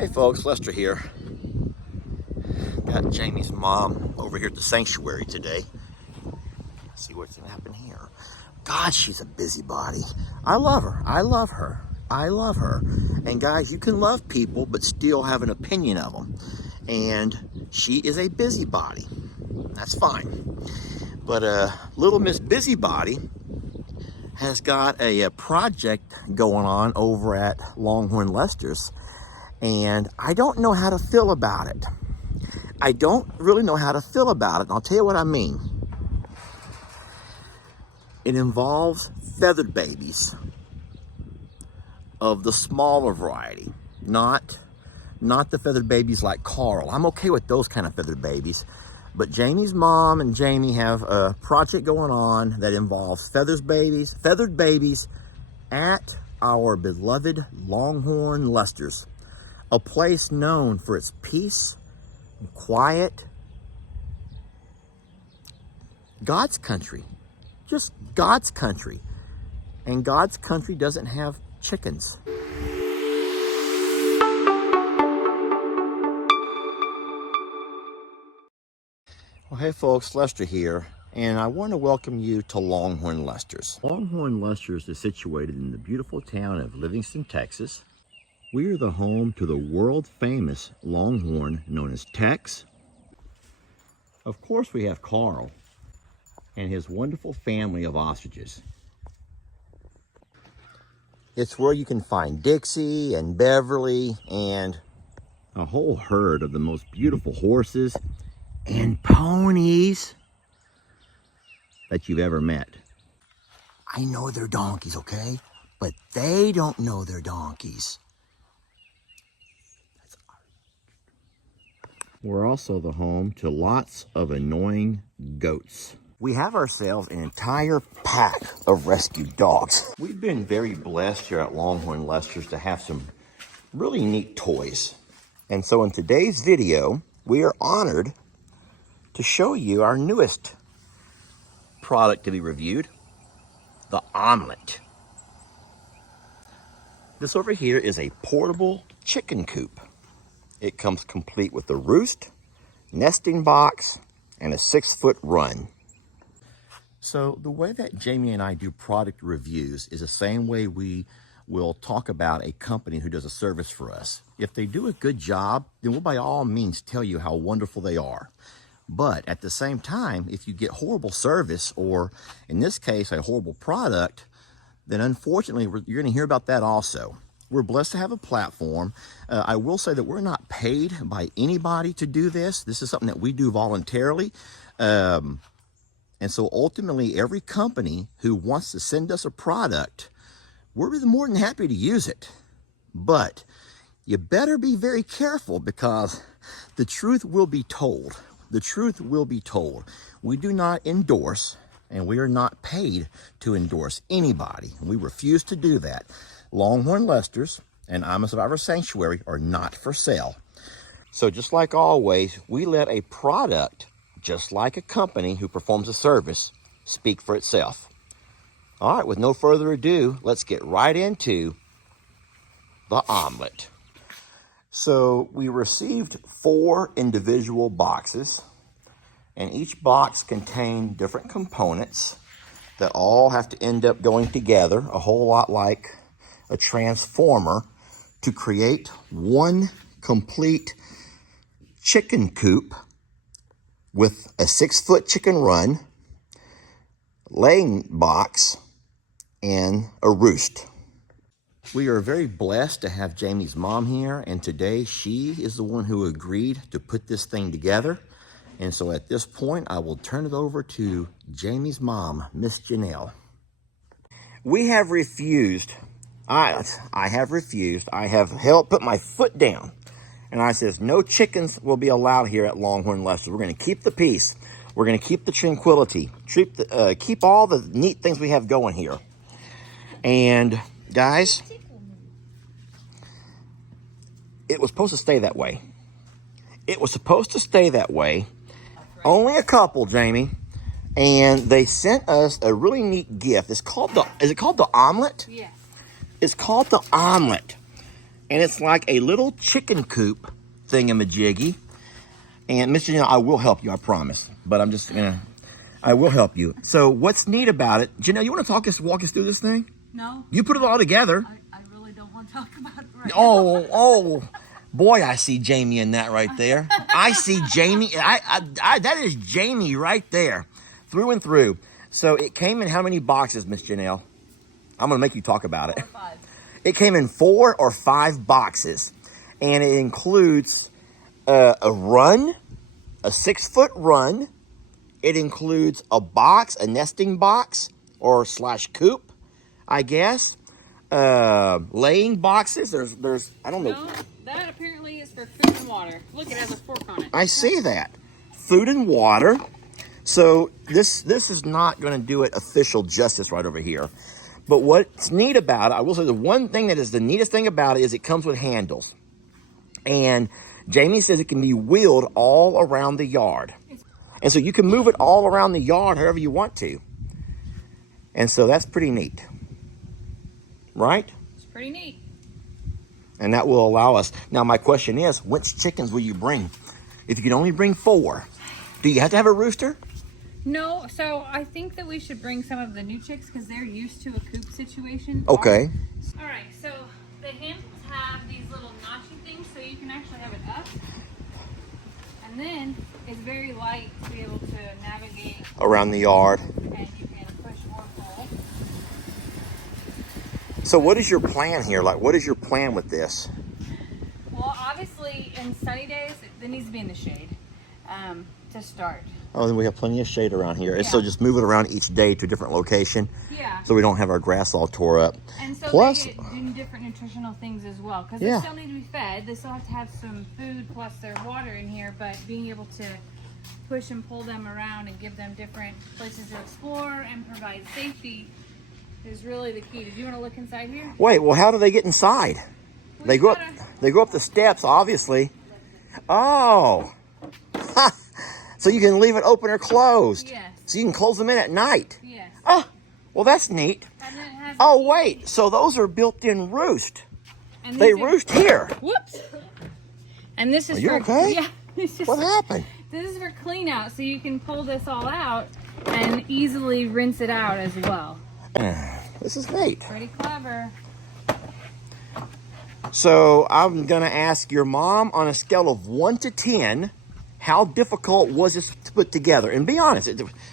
Hey folks, Lester here. Got Jamie's mom over here at the sanctuary today. Let's see what's gonna happen here. God, she's a busybody. I love her. I love her. I love her. And guys, you can love people but still have an opinion of them. And she is a busybody. That's fine. But little Miss Busybody has got a project going on over at Longhorn Lester's. And I don't know how to feel about it. I don't really know how to feel about it. And I'll tell you what I mean. It involves feathered babies of the smaller variety, not the feathered babies like Carl. I'm okay with those kind of feathered babies. But Jamie's mom and Jamie have a project going on that involves feathered babies at our beloved Longhorn Lester's. A place known for its peace and quiet. God's country. Just God's country. And God's country doesn't have chickens. Well, hey folks, Lester here. And I want to welcome you to Longhorn Lester's. Longhorn Lester's is situated in the beautiful town of Livingston, Texas. We are the home to the world-famous Longhorn known as Tex. Of course, we have Carl and his wonderful family of ostriches. It's where you can find Dixie and Beverly and a whole herd of the most beautiful horses and ponies that you've ever met. I know they're donkeys, okay? But they don't know they're donkeys. We're also the home to lots of annoying goats. We have ourselves an entire pack of rescue dogs. We've been very blessed here at Longhorn Lester's to have some really neat toys. And so in today's video, we are honored to show you our newest product to be reviewed, the omelet. This over here is a portable chicken coop. It comes complete with a roost, nesting box, and a 6-foot run. So the way that Jamie and I do product reviews is the same way we will talk about a company who does a service for us. If they do a good job, then we'll by all means tell you how wonderful they are. But at the same time, if you get horrible service, or in this case, a horrible product, then unfortunately, you're gonna hear about that also. We're blessed to have a platform. I will say that we're not paid by anybody to do this. This is something that we do voluntarily. And so ultimately, every company who wants to send us a product, we're more than happy to use it. But you better be very careful, because the truth will be told. The truth will be told. We do not endorse, and we are not paid to endorse anybody. We refuse to do that. Longhorn Lester's and I'm a Survivor Sanctuary are not for sale. So just like always, we let a product, just like a company who performs a service, speak for itself. All right, with no further ado, let's get right into the omelet. So we received 4 individual boxes, and each box contained different components that all have to end up going together, a whole lot like a transformer, to create one complete chicken coop with a 6-foot chicken run, laying box, and a roost. We are very blessed to have Jamie's mom here, and today she is the one who agreed to put this thing together. And so at this point, I will turn it over to Jamie's mom, Miss Janelle. We have refused. I have refused. I have put my foot down, and I says no chickens will be allowed here at Longhorn Lester's. We're going to keep the peace. We're going to keep the tranquility. Keep all the neat things we have going here. And guys, it was supposed to stay that way. It was supposed to stay that way. Only a couple, Jamie. And they sent us a really neat gift. It's called is it called the omelet? Yes. It's called the omelet. And it's like a little chicken coop thingamajiggy. And Miss Janelle, I will help you, I promise. But I'm just gonna, I will help you. So what's neat about it, Janelle, you want to walk us through this thing? No. You put it all together. I really don't want to talk about it right now. Oh, boy, I see Jamie in that right there. I see Jamie. That is Jamie right there, through and through. So it came in how many boxes, Miss Janelle? I'm gonna make you talk about it. 4 or 5. It came in 4 or 5 boxes, and it includes a run, a 6-foot run. It includes a box, a nesting box or / coop, I guess. Laying boxes. There's I don't know. No, that apparently is for food and water. Look, it has a fork on it. I see that. Food and water. So this is not going to do it official justice right over here. But what's neat about it, I will say the one thing that is the neatest thing about it is it comes with handles. And Jamie says it can be wheeled all around the yard. And so you can move it all around the yard however you want to. And so that's pretty neat. Right? It's pretty neat. And that will allow us. Now my question is, which chickens will you bring? If you can only bring 4, do you have to have a rooster? No, so I think that we should bring some of the new chicks because they're used to a coop situation. Okay. All right, so the handles have these little notchy things so you can actually have it up. And then it's very light to be able to navigate Around the yard. and you can push or pull. So what is your plan here? Like, what is your plan with this? Well, obviously in sunny days, it needs to be in the shade to start. Oh, then we have plenty of shade around here. And Yeah. so just move it around each day to a different location. Yeah. So we don't have our grass all tore up. And so Plus, they get different nutritional things as well because Yeah. they still need to be fed. They still have to have some food plus their water in here, but being able to push and pull them around and give them different places to explore and provide safety is really the key. Did you want to look inside here? wait, well, how do they get inside? Well, They you go up. gotta- They go up the steps, obviously. Oh, ha. So you can leave it open or closed. Yes. So you can close them in at night. Yes. Oh, well, that's neat. And then it has Oh, wait. So those are built-in roost. and They these are- roost here. Whoops. And this is Are you for okay? yeah. It's just, What happened? This is for clean out, so you can pull this all out and easily rinse it out as well. This is neat. Pretty clever. So I'm going to ask your mom on a scale of 1 to 10, how difficult was this to put together? And be honest,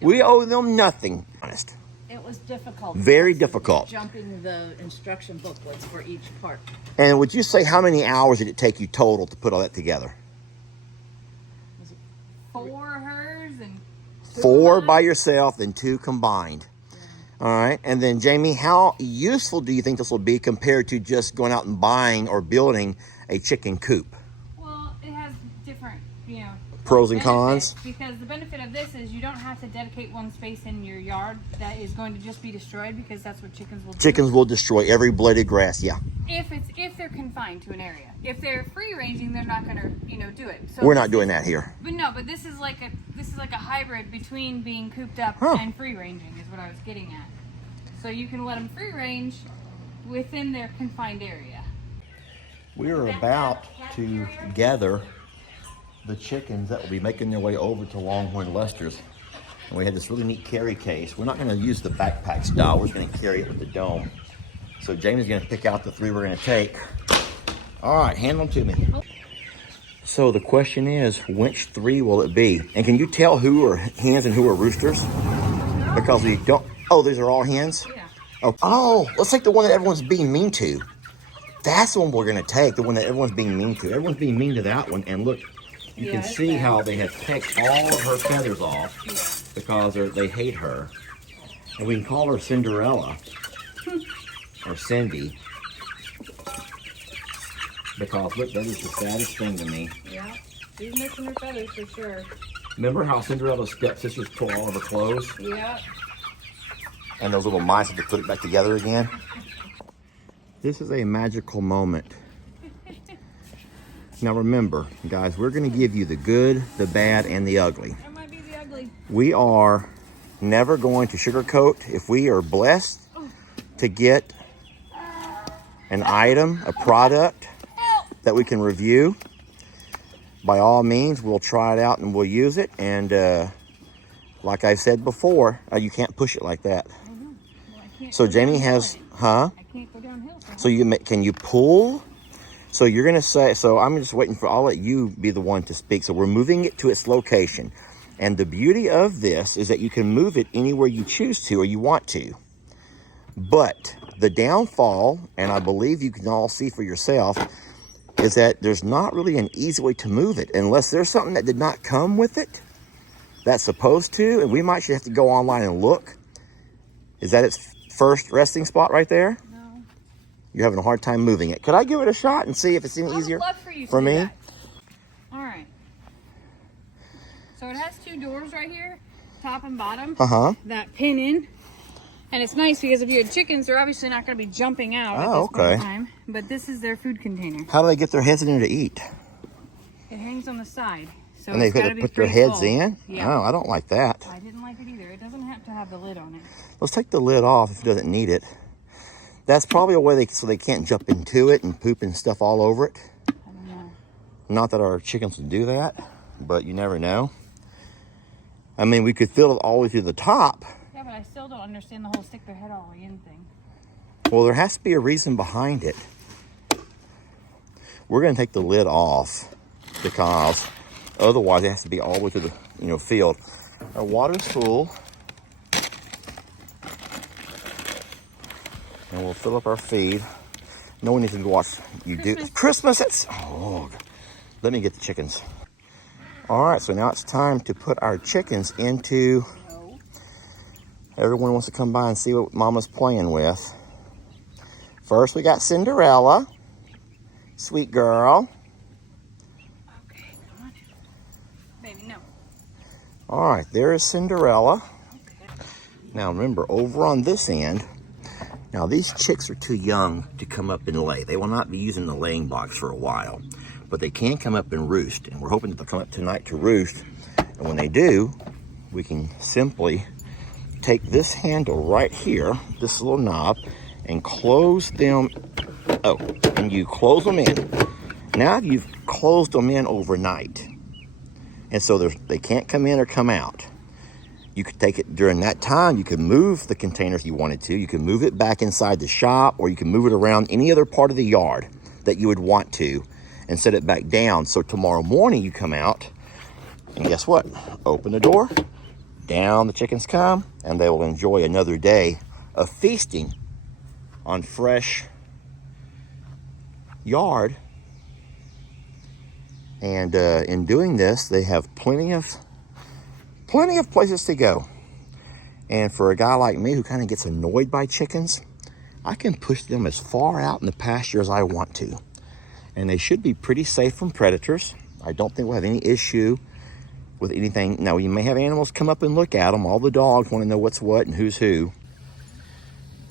we owe them nothing. Honest. It was difficult. Very because of difficult. Jumping the instruction booklets for each part. And would you say how many hours did it take you total to put all that together? 4 hers and 4 mine. by yourself and 2 combined. All right. And then Jamie, how useful do you think this will be compared to just going out and buying or building a chicken coop? Well, it has different, Pros and benefits, cons? Because the benefit of this is you don't have to dedicate one space in your yard that is going to just be destroyed because that's what chickens will do. Chickens will destroy every blade of grass. Yeah. If they're confined to an area. If they're free ranging, they're not going to do it. So We're not doing that here. But no, but this is like a hybrid between being cooped up Huh. and free ranging is what I was getting at. So you can let them free range within their confined area. We are about to gather the chickens that will be making their way over to Longhorn Lester's. And we had this really neat carry case. We're not going to use the backpack style. We're just going to carry it with the dome. So Jamie's going to pick out the 3 we're going to take. All right, hand them to me. So the question is, which 3 will it be? And can you tell who are hens and who are roosters? Because we don't. Oh, these are all hens? Yeah. Oh, let's take the one that everyone's being mean to. That's the one we're going to take, the one that everyone's being mean to. Everyone's being mean to that one. And look, you Yeah, can it's see bad. how they have pecked all of her feathers off because they hate her. And we can call her Cinderella or Cindy. Because look, that is the saddest thing to me. Yeah. She's missing her feathers for sure. Remember how Cinderella's stepsisters tore all of her clothes? Yeah. And those little mice had to put it back together again? This is a magical moment. Now remember, guys, we're going to give you the good, the bad, and the ugly. That might be the ugly. We are never going to sugarcoat. If we are blessed to get an item, a product that we can review, by all means, we'll try it out and we'll use it. And like I said before, you can't push it like that. I know. Well, I can't So go Jamie downhill has, in it. huh? I can't go downhill. So can you pull? So you're gonna say, so I'm just waiting for, I'll let you be the one to speak. So we're moving it to its location. And the beauty of this is that you can move it anywhere you choose to or you want to. But the downfall, and I believe you can all see for yourself, is that there's not really an easy way to move it unless there's something that did not come with it that's supposed to, and we might have to go online and look. Is that its first resting spot right there? No. You're having a hard time moving it. Could I give it a shot and see if it's any easier I would love for you to for do me? that. All right. So it has two doors right here, top and bottom, that pin in. And it's nice because if you had chickens, they're obviously not going to be jumping out at this point in time. But this is their food container. How do they get their heads in there to eat? It hangs on the side. So And they it's gotta could be put their pretty heads full. in? Yeah. Oh, I don't like that. I didn't like it either. It doesn't have to have the lid on it. Let's take the lid off if it doesn't need it. That's probably a way so they can't jump into it and poop and stuff all over it. I don't know. Not that our chickens would do that, but you never know. I mean, we could fill it all the way to the top. Yeah, but I still don't understand the whole stick their head all the way in thing. Well, there has to be a reason behind it. We're going to take the lid off because otherwise it has to be all the way to the field. Our water's full. And we'll fill up our feed. No one needs to watch you do Christmas. It's let me get the chickens. All right, so now it's time to put our chickens into. Everyone wants to come by and see what Mama's playing with. First, we got Cinderella, sweet girl. Okay, come on. Baby, no. All right, there is Cinderella. Okay. Now remember, over on this end. Now, these chicks are too young to come up and lay. They will not be using the laying box for a while, but they can come up and roost. And we're hoping that they'll come up tonight to roost. And when they do, we can simply take this handle right here, this little knob, and close them. Oh, and you close them in. Now you've closed them in overnight. And so they can't come in or come out. You could take it during that time. You could move the container if you wanted to. You can move it back inside the shop, or you can move it around any other part of the yard that you would want to and set it back down. So tomorrow morning you come out and guess what? Open the door, down the chickens come, and they will enjoy another day of feasting on fresh yard. And in doing this, they have plenty of places to go. And for a guy like me who kind of gets annoyed by chickens, I can push them as far out in the pasture as I want to. And they should be pretty safe from predators. I don't think we'll have any issue with anything. Now, you may have animals come up and look at them. All the dogs want to know what's what and who's who.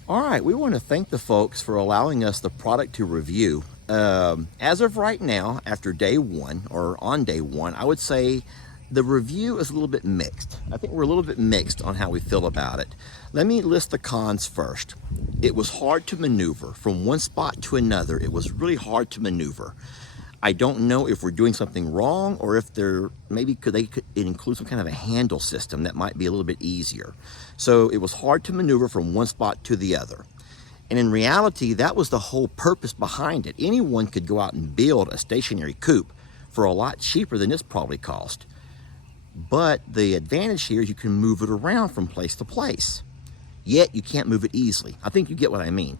All right, we want to thank the folks for allowing us the product to review. As of right now, after day one, or on day one, I would say the review is a little bit mixed. I think we're a little bit mixed on how we feel about it. Let me list the cons first. It was hard to maneuver from one spot to another. It was really hard to maneuver. I don't know if we're doing something wrong or if maybe it include some kind of a handle system that might be a little bit easier. So it was hard to maneuver from one spot to the other. And in reality, that was the whole purpose behind it. Anyone could go out and build a stationary coop for a lot cheaper than this probably cost. But the advantage here is you can move it around from place to place. Yet you can't move it easily. I think you get what I mean.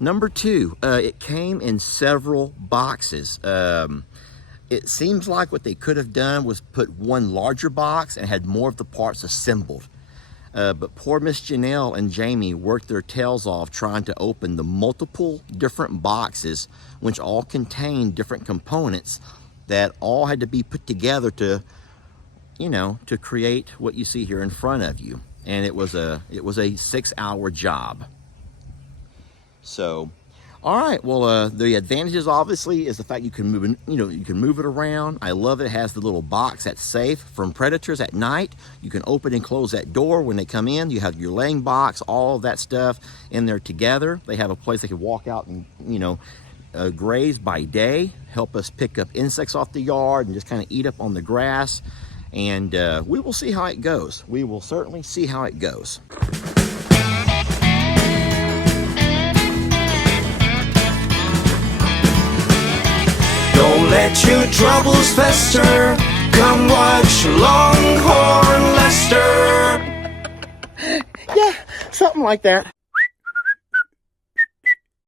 Number two, it came in several boxes. It seems like what they could have done was put one larger box and had more of the parts assembled. But poor Miss Janelle and Jamie worked their tails off trying to open the multiple different boxes, which all contained different components that all had to be put together to create what you see here in front of you. And it was a 6-hour job. So, all right. Well, the advantages obviously is the fact you can move it, you can move it around. I love it has the little box that's safe from predators at night. You can open and close that door when they come in. You have your laying box, all of that stuff in there together. They have a place they can walk out and, graze by day, help us pick up insects off the yard and just kind of eat up on the grass. And we will see how it goes. We will certainly see how it goes. Don't let your troubles fester. Come watch Longhorn Lester. Yeah, something like that.